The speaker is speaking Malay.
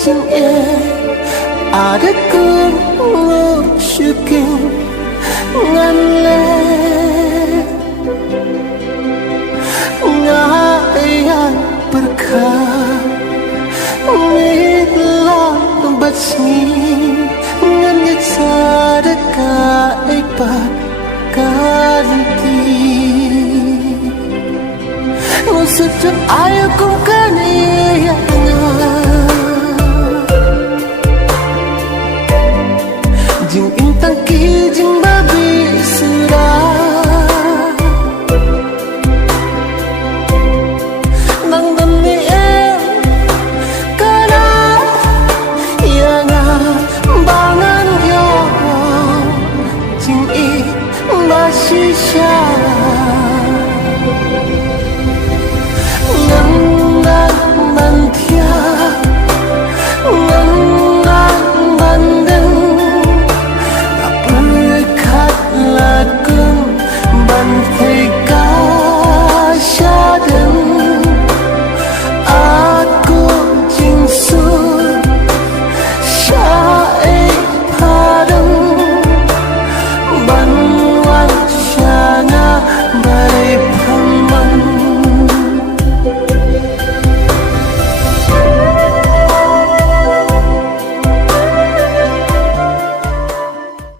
jing e ada kun shuking ngan le ngayan berkah midlang batsni ngan sadaka ipat kanti setiap ayo kong kaniya